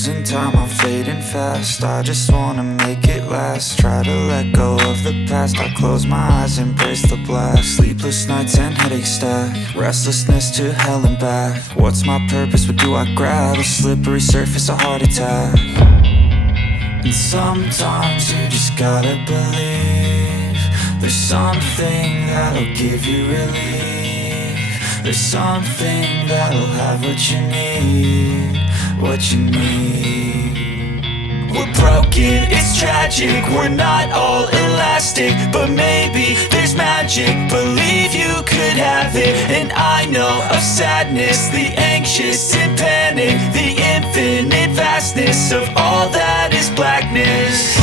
losing time, I'm fading fast. I just wanna make it last. Try to let go of the past. I close my eyes, embrace the blast. Sleepless nights and headaches stack. Restlessness to hell and back. What's my purpose, what do I grab? A slippery surface, a heart attack. And sometimes you just gotta believe there's something that'll give you relief. There's something that'll have what you need, what you need. We're broken, it's tragic, we're not all elastic, but maybe there's magic. Believe you could have it. And I know of sadness, the anxious and panic, the infinite vastness of all that is blackness.